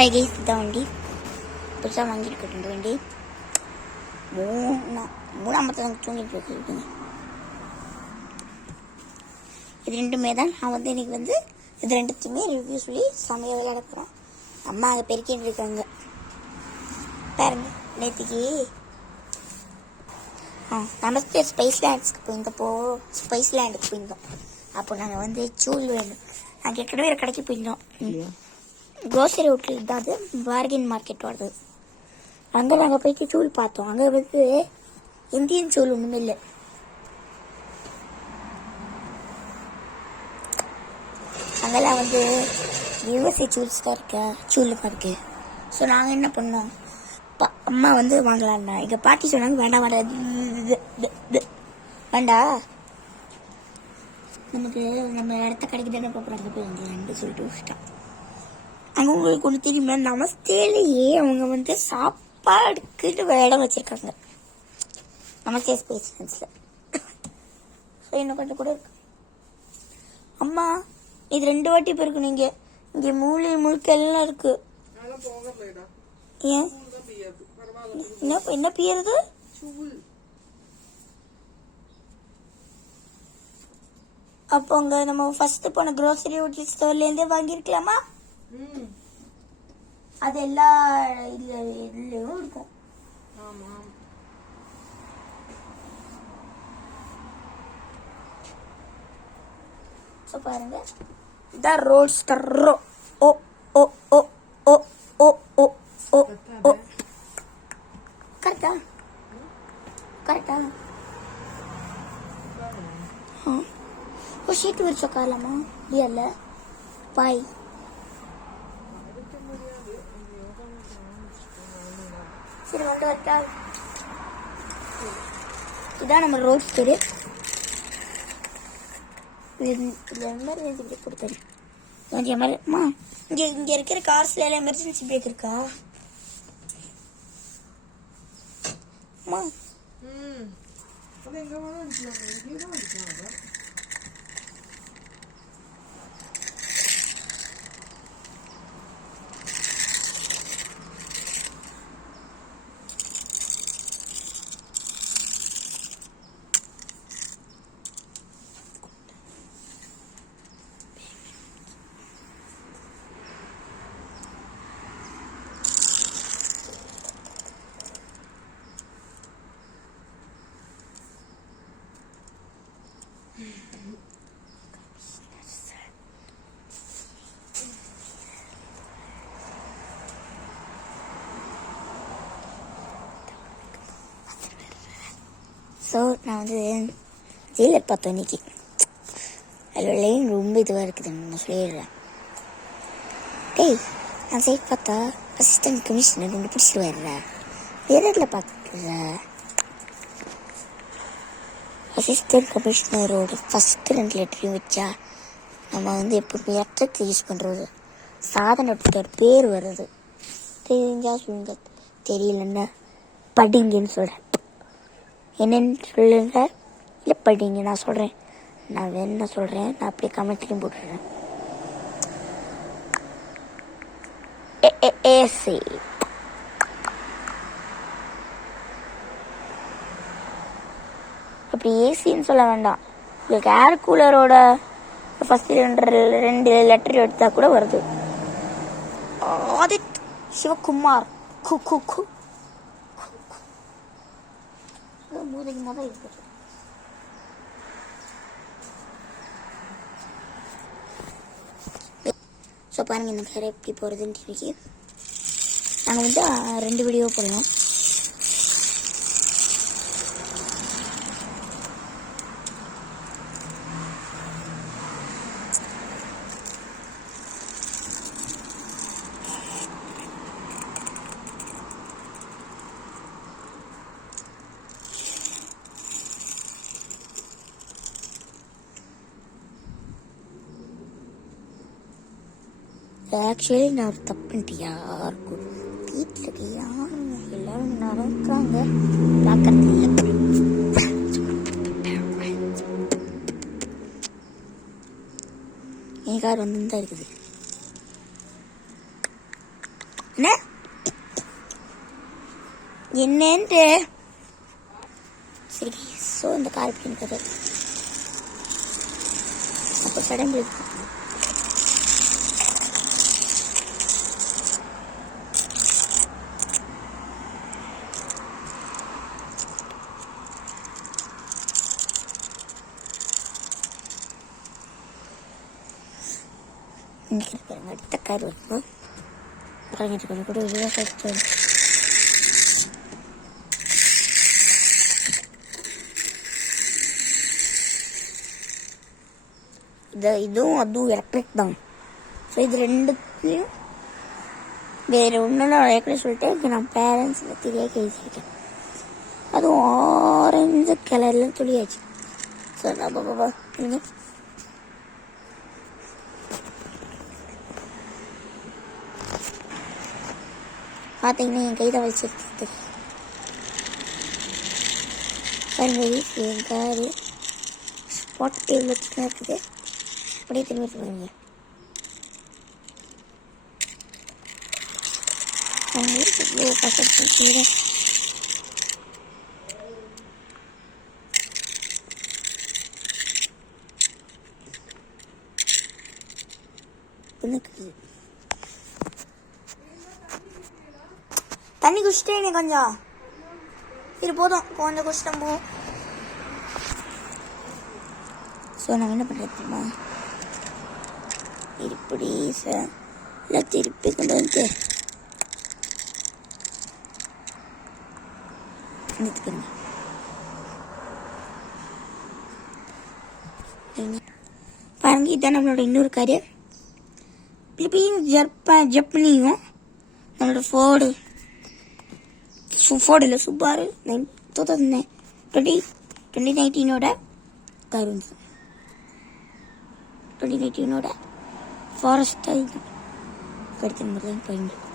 Hi guys, இதான் வண்டி புதுசாக வாங்கியிருக்கேன். இந்த வண்டி மூணாமத்தை தான் தூங்கிட்டு இருக்குங்க. இது ரெண்டுமே தான் நான் வந்து இன்னைக்கு வந்து இது ரெண்டுத்தையுமே ரிவ்யூ சொல்லி செமையாக விளையாட போகிறேன். அம்மா அங்கே பெருக்கின்னு இருக்காங்க பாருங்க. நேற்றுக்கு நமஸ்தே ஸ்பைஸ் லேண்ட்ஸ்க்கு போயிருந்தோம். அப்போ நாங்கள் வந்து சூல் வேணும். நாங்கள் ஏற்கனவே ஒரு கடைக்கு போயிருந்தோம். க்ரோசரி ஹோட்டல் தான், அது பார்கென் மார்க்கெட் வருது. அங்கே நாங்கள் போயிட்டு சூல் பார்த்தோம். அங்கே வந்து இந்தியன் சூல் ஒன்றுமே இல்லை. அங்கெல்லாம் வந்து யூஎஸ்ஏ சூல்ஸ் தான் சூல் தான் இருக்கு. ஸோ நாங்கள் என்ன பண்ணோம், அம்மா வந்து வாங்கலாம்னா எங்கள் பாட்டி சொன்னாங்க வேண்டாம் நமக்கு நம்ம இடத்த கடைக்கு தானே போகிறாங்க, போய் வாங்கலான்னு சொல்லிட்டு விட்டான். அங்கே உங்களுக்கு ஒன்று தெரியுமா, நமஸ்தேலேயே அவங்க வந்து சாப்பாடுக்குன்னு இடம் வச்சுருக்காங்க நமஸ்தே ஸ்பேஸ். ஸோ இன்னும் கொஞ்சம் கூட இருக்கு. அம்மா இது 2 வாட்டி இப்போ இருக்கு. நீங்கள் இங்கே மூளை முழுக்க எல்லாம் இருக்கு. ஏன் என்ன பியறது? அப்போ அங்கே நம்ம ஃபர்ஸ்ட் போன க்ரோசரி ஹோட்டல் ஸ்டோர்லேருந்தே வாங்கியிருக்கலாமா? அது எல்லா இதுலயும் இருக்கும். ஸோ பாருங்க, இதான் ரோல்ஸ்டர். ஓ ஓ ஓ ஓ ஓ ஓ ஓ ஓ கரெக்டா கரெக்டா? ஓ ஷீட் விரிச்சு உட்காரலாமா? இல்ல பாய். சரி வந்து வரட்டா? இதான் நம்ம ரோட் ஸ்டோரு. கொடுத்தாரு அம்மா. இங்கே இருக்கிற கார்ஸ்ல எல்லாம் எமர்ஜென்சி பிரேக் இருக்கா அம்மா? ஸோ நான் வந்து ஜெயிலர் பார்த்தோம் இன்னைக்கு. அதில் லைன் ரொம்ப இதுவாக இருக்குது, நான் சொல்லிடுறேன். டேய், நான் சைட் பார்த்தா அசிஸ்டன்ட் கமிஷனர் ஒன்று பிடிச்சிட்டு வர்ற வேறில் பார்க்குற. அசிஸ்டன்ட் கமிஷனரோட ஃபஸ்ட்டு 2 லெட்டரையும் வச்சா நம்ம வந்து எப்பவுமே எட்டத்தை யூஸ் பண்ணுறது. சாதனத்தோட பேர் வருது. தெரிஞ்சா சொல்லுங்க, தெரியலன்னா படிங்கன்னு சொல்கிறேன். என்னன்னு சொல்லுங்க, இல்லை படிங்க. நான் சொல்கிறேன், நான் வேணா சொல்கிறேன், நான் அப்படியே கமெண்ட்லையும் போட்டுடுறேன். ஏசி அப்படி ஏசின்னு சொல்ல வேண்டாம். உங்களுக்கு ஏர் கூலரோட ஃபர்ஸ்ட் 2 லெட்டர் எடுத்தா கூட வருது. ஆதித் சிவகுமார் கு மூதைக்கு மொதல் இருக்குது. ஸோ பாருங்கள், இந்த கரை எப்படி போகிறதுன்னு டிவிக்கு நாங்கள் வந்து 2 வீடியோ போடணும். ஆக்சுவலி நான் ஒரு தப்பு பண்ணிட்டேன். யாருக்கும் வீட்டில் யாரும் எல்லாரும் நடக்கிறாங்க பார்க்கறது இல்லை. என் கார் வந்து தான் இருக்குது. என்ன என்னன்ட்டு சரி. ஸோ இந்த கார் எப்படி இருக்குது அப்போ சடன் பிரேக் அடுத்த கார் இருக்கும் பழகிட்டு கொஞ்சம் கூட இதுவாக கழிச்சு இதுவும் அதுவும் எலக்ட்ரிக் தான். ஸோ இது ரெண்டுத்தையும் வேறு ஒன்றும் நான் ஏற்கனவே சொல்லிட்டேன். நான் பேரண்ட்ஸில் தெரியாது எழுதியிருக்கேன். அதுவும் ஆரஞ்சு கலரில் துளியாச்சு. ஸோ பாபா இன்னும் பார்த்தீங்கன்னா என் கையில் வச்சுருக்கு என் காரு ஸ்பாட் டேபிள் வச்சுதான் இருக்குது. அப்படியே திரும்பி சொல்லுங்க. இவ்வளோ பக்கத்து தண்ணி குடிச்சிட்டே கொஞ்சம் இது போதும். கொஞ்சம் குடிச்சிட்டோம் போகும். ஸோ நான் என்ன பண்ணுறது தெரியுமா, இப்படி எல்லாம் திருப்பி கொண்டு வந்து பாருங்க. இதுதான் நம்மளோட இன்னொரு காரு. பிலிப்பீன்ஸ் ஜப்பனியும் நம்மளோட ஃபோர்டு இல்லை சுபாரு 2019 கார் 2019 ஃபாரஸ்ட்டாக இது கிடைத்த மாதிரி தான் பயன்படுது.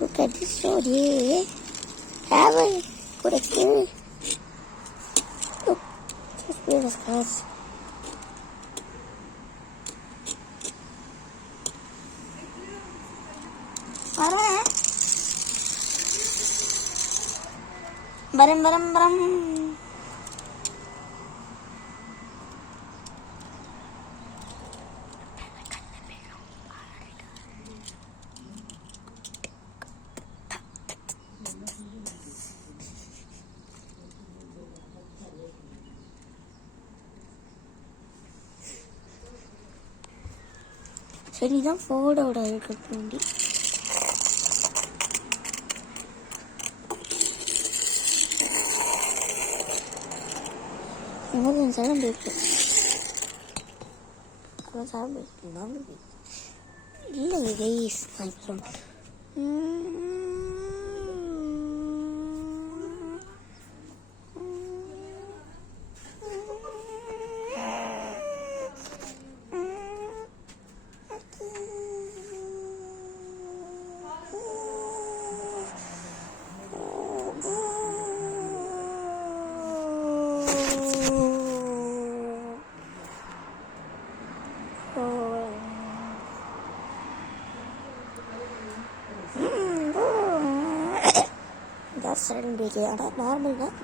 Look at this road here. Have a good experience. Look, just play this cars. Baram. சரிதான் ஃபோர்டோட இருக்கிற வண்டி. சடம் போயிருக்கு. இல்லை கைஸ் சடன் பிரேக் ஆனால் நார்மல் தான்.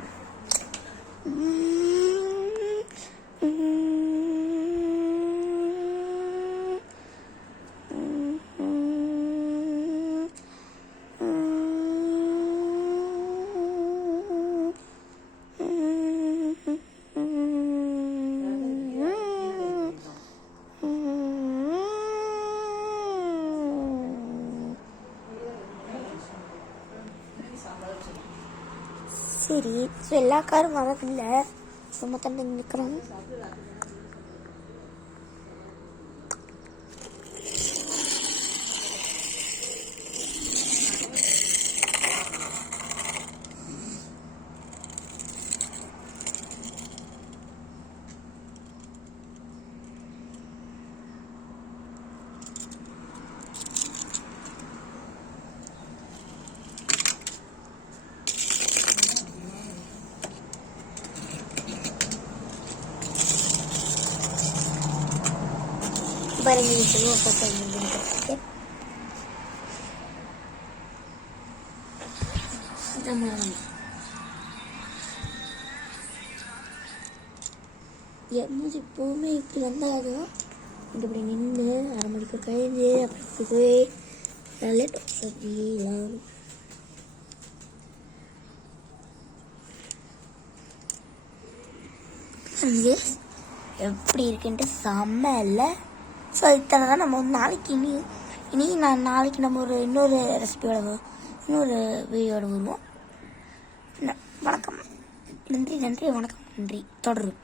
சரி, ஸோ எல்லா காரும் வரதில்லை. சும்மா தண்ணி நிற்கிறோம். பாருங்க இது போட்டோ மூஞ்சி எப்போவுமே இப்படி வந்தாலும் இங்கே இப்படி நின்று அரை மணிக்கு கழிஞ்சு அப்படி போய் நல்ல டோலாம் எப்படி இருக்குன்ட்டு செம்ம இல்லை. ஸோ இத்தனை தான் நம்ம நாளைக்கு இனி நான் நாளைக்கு நம்ம இன்னொரு ரெசிபியோட இன்னொரு வீடியோட வருவோம். வணக்கம், நன்றி, வணக்கம், நன்றி, தொடரும்.